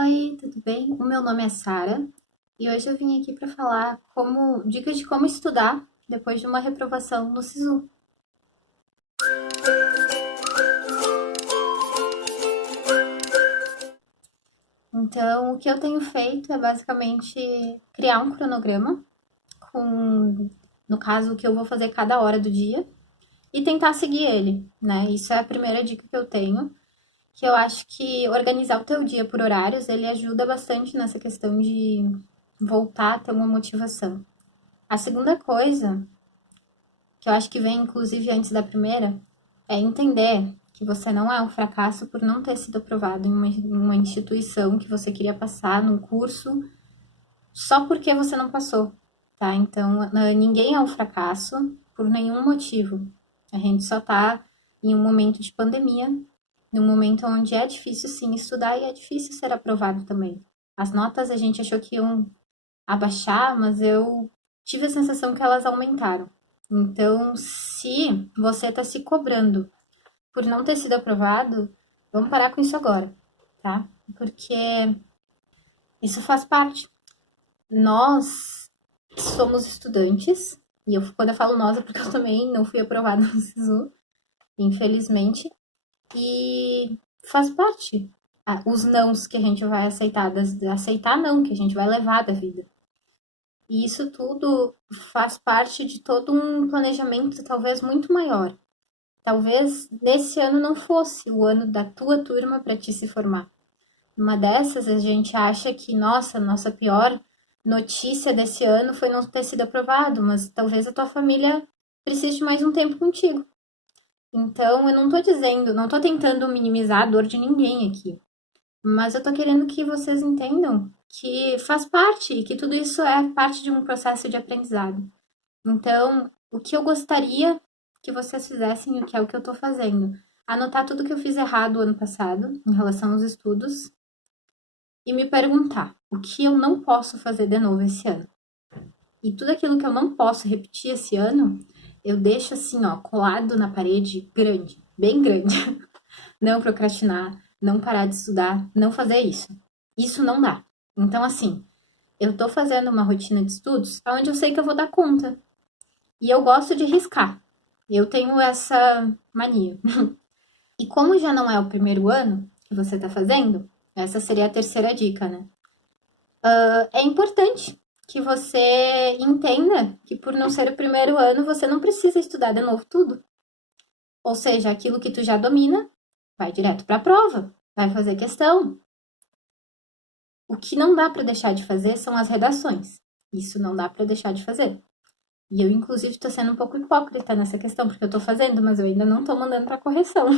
Oi, tudo bem? O meu nome é Sara e hoje eu vim aqui para falar dicas de como estudar depois de uma reprovação no SISU. Então, o que eu tenho feito é basicamente criar um cronograma com, no caso, o que eu vou fazer cada hora do dia e tentar seguir ele, né? Isso é a primeira dica que eu tenho, que eu acho que organizar o teu dia por horários, ele ajuda bastante nessa questão de voltar a ter uma motivação. A segunda coisa que eu acho que vem inclusive antes da primeira, é entender que você não é um fracasso por não ter sido aprovado em uma instituição que você queria passar, num curso, só porque você não passou, tá? Então, ninguém é um fracasso por nenhum motivo. A gente só tá em um momento de pandemia, num momento onde é difícil sim estudar e é difícil ser aprovado também. As notas a gente achou que iam abaixar, mas eu tive a sensação que elas aumentaram. Então, se você está se cobrando por não ter sido aprovado, vamos parar com isso agora, tá? Porque isso faz parte. Nós somos estudantes, e quando eu falo nós é porque eu também não fui aprovada no SISU, infelizmente, e faz parte. Os nãos que a gente vai aceitar, aceitar não, que a gente vai levar da vida. E isso tudo faz parte de todo um planejamento talvez muito maior. Talvez nesse ano não fosse o ano da tua turma para ti se formar. Uma dessas a gente acha que, nossa pior notícia desse ano foi não ter sido aprovado, mas talvez a tua família precise de mais um tempo contigo. Então, eu não tô dizendo, não tô tentando minimizar a dor de ninguém aqui. Mas eu tô querendo que vocês entendam que faz parte e que tudo isso é parte de um processo de aprendizado. Então, o que eu gostaria que vocês fizessem, o que é o que eu tô fazendo, anotar tudo que eu fiz errado o ano passado em relação aos estudos e me perguntar o que eu não posso fazer de novo esse ano. E tudo aquilo que eu não posso repetir esse ano, eu deixo assim, ó, colado na parede grande, bem grande. Não procrastinar, não parar de estudar, não fazer isso. Isso não dá. Então, assim, eu tô fazendo uma rotina de estudos onde eu sei que eu vou dar conta. E eu gosto de riscar. Eu tenho essa mania. E como já não é o primeiro ano que você tá fazendo, essa seria a terceira dica, né? É importante que você entenda que por não ser o primeiro ano, você não precisa estudar de novo tudo. Ou seja, aquilo que tu já domina, vai direto para a prova, vai fazer questão. O que não dá para deixar de fazer são as redações. Isso não dá para deixar de fazer. E eu, inclusive, estou sendo um pouco hipócrita nessa questão, porque eu estou fazendo, mas eu ainda não estou mandando para correção.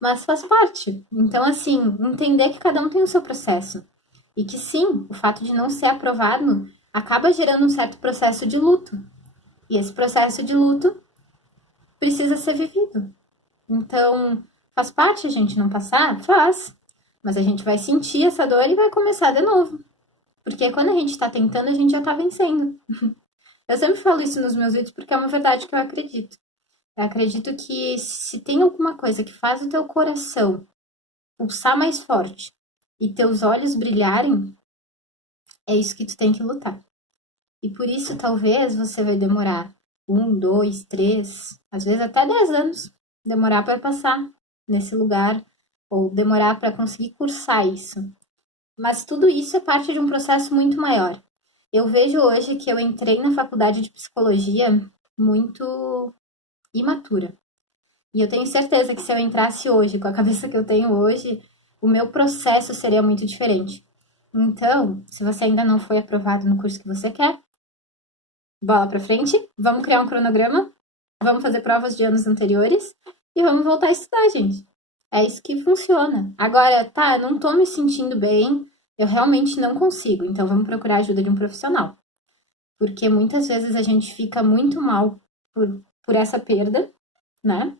Mas faz parte. Então, assim, entender que cada um tem o seu processo. E que sim, o fato de não ser aprovado acaba gerando um certo processo de luto. E esse processo de luto precisa ser vivido. Então, faz parte a gente não passar? Faz. Mas a gente vai sentir essa dor e vai começar de novo. Porque quando a gente tá tentando, a gente já tá vencendo. Eu sempre falo isso nos meus vídeos porque é uma verdade que eu acredito. Eu acredito que se tem alguma coisa que faz o teu coração pulsar mais forte e teus olhos brilharem, é isso que tu tem que lutar. E por isso, talvez, você vai demorar 1, 2, 3, às vezes até 10 anos, demorar para passar nesse lugar, ou demorar para conseguir cursar isso. Mas tudo isso é parte de um processo muito maior. Eu vejo hoje que eu entrei na faculdade de psicologia muito imatura. E eu tenho certeza que se eu entrasse hoje, com a cabeça que eu tenho hoje, o meu processo seria muito diferente. Então, se você ainda não foi aprovado no curso que você quer, bola pra frente, vamos criar um cronograma, vamos fazer provas de anos anteriores e vamos voltar a estudar, gente. É isso que funciona. Agora, tá, não tô me sentindo bem, eu realmente não consigo, então vamos procurar a ajuda de um profissional. Porque muitas vezes a gente fica muito mal por essa perda, né?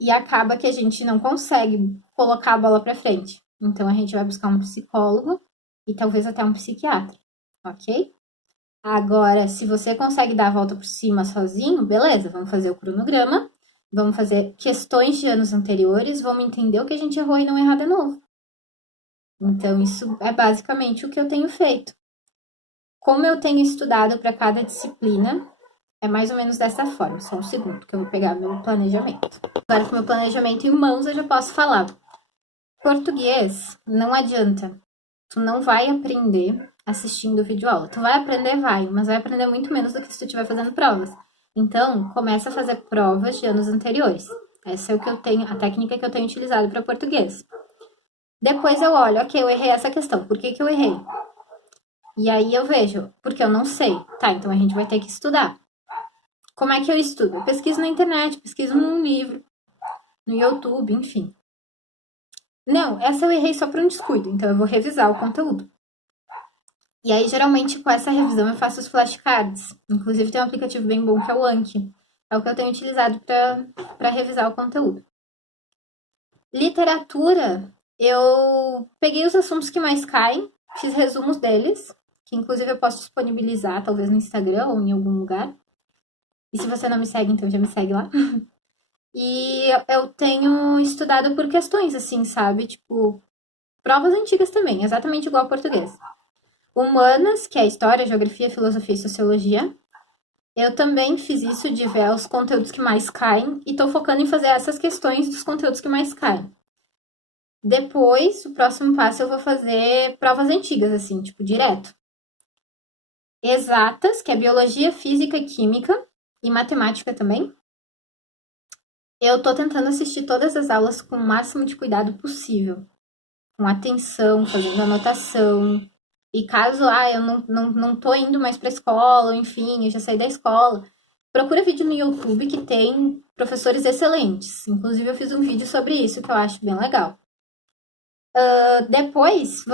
E acaba que a gente não consegue colocar a bola pra frente. Então a gente vai buscar um psicólogo e talvez até um psiquiatra, ok? Agora, se você consegue dar a volta por cima sozinho, beleza, vamos fazer o cronograma, vamos fazer questões de anos anteriores, vamos entender o que a gente errou e não errar de novo. Então, isso é basicamente o que eu tenho feito. Como eu tenho estudado para cada disciplina, é mais ou menos dessa forma. Só um segundo, que eu vou pegar meu planejamento. Agora, com meu planejamento em mãos, eu já posso falar. Português, não adianta. Tu não vai aprender assistindo videoaula. Tu vai aprender, vai, mas vai aprender muito menos do que se tu estiver fazendo provas. Então, começa a fazer provas de anos anteriores. Essa é o que eu tenho, a técnica que eu tenho utilizado para português. Depois eu olho, ok, eu errei essa questão. Por que eu errei? E aí eu vejo, porque eu não sei. Tá, então a gente vai ter que estudar. Como é que eu estudo? Eu pesquiso na internet, pesquiso num livro, no YouTube, enfim. Não, essa eu errei só por um descuido, então eu vou revisar o conteúdo. E aí, geralmente, com essa revisão, eu faço os flashcards. Inclusive, tem um aplicativo bem bom que é o Anki. É o que eu tenho utilizado para revisar o conteúdo. Literatura, eu peguei os assuntos que mais caem, fiz resumos deles, que inclusive eu posso disponibilizar, talvez no Instagram ou em algum lugar. E se você não me segue, então já me segue lá. E eu tenho estudado por questões, assim, sabe? Tipo, provas antigas também, exatamente igual ao português. Humanas, que é História, Geografia, Filosofia e Sociologia. Eu também fiz isso de ver os conteúdos que mais caem e tô focando em fazer essas questões dos conteúdos que mais caem. Depois, o próximo passo eu vou fazer provas antigas, assim, tipo, direto. Exatas, que é Biologia, Física e Química, e Matemática também. Eu tô tentando assistir todas as aulas com o máximo de cuidado possível. Com atenção, fazendo anotação. E caso, eu não tô indo mais pra escola, enfim, eu já saí da escola. Procura vídeo no YouTube que tem professores excelentes. Inclusive, eu fiz um vídeo sobre isso que eu acho bem legal. Depois,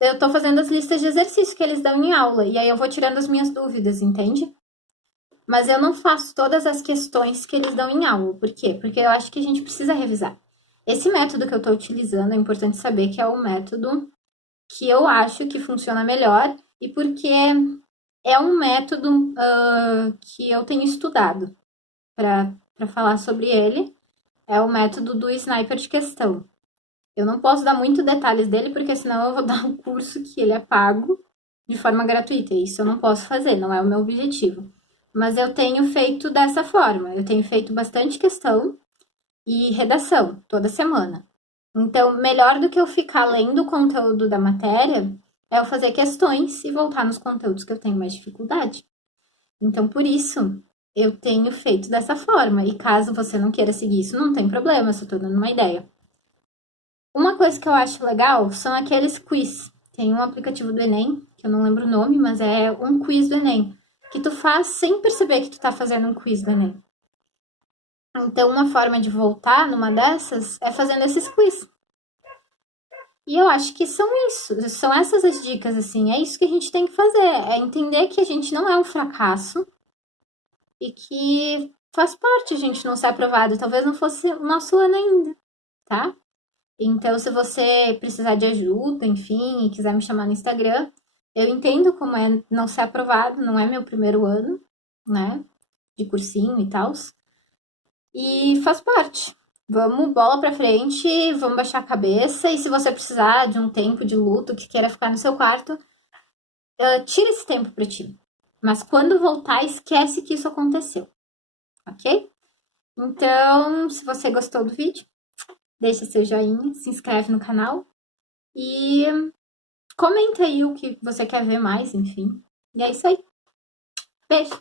eu tô fazendo as listas de exercícios que eles dão em aula. E aí eu vou tirando as minhas dúvidas, entende? Mas eu não faço todas as questões que eles dão em aula. Por quê? Porque eu acho que a gente precisa revisar. Esse método que eu estou utilizando, é importante saber que é o método que eu acho que funciona melhor e porque é um método que eu tenho estudado para falar sobre ele. É o método do sniper de questão. Eu não posso dar muito detalhes dele, porque senão eu vou dar um curso que ele é pago de forma gratuita. E isso eu não posso fazer, não é o meu objetivo. Mas eu tenho feito dessa forma. Eu tenho feito bastante questão e redação toda semana. Então, melhor do que eu ficar lendo o conteúdo da matéria, é eu fazer questões e voltar nos conteúdos que eu tenho mais dificuldade. Então, por isso, eu tenho feito dessa forma. E caso você não queira seguir isso, não tem problema, eu só tô dando uma ideia. Uma coisa que eu acho legal são aqueles quiz. Tem um aplicativo do Enem, que eu não lembro o nome, mas é um quiz do Enem, que tu faz sem perceber que tu tá fazendo um quiz do Enem. Então, uma forma de voltar numa dessas é fazendo esses quiz. E eu acho que são essas as dicas, assim, é isso que a gente tem que fazer, é entender que a gente não é um fracasso e que faz parte a gente não ser aprovado, talvez não fosse o nosso ano ainda, tá? Então, se você precisar de ajuda, enfim, e quiser me chamar no Instagram, eu entendo como é não ser aprovado, não é meu primeiro ano, né, de cursinho e tal, e faz parte. Vamos bola pra frente, vamos baixar a cabeça. E se você precisar de um tempo de luto que queira ficar no seu quarto, tira esse tempo pra ti. Mas quando voltar, esquece que isso aconteceu, ok? Então, se você gostou do vídeo, deixa seu joinha, se inscreve no canal e comenta aí o que você quer ver mais, enfim. E é isso aí. Beijo!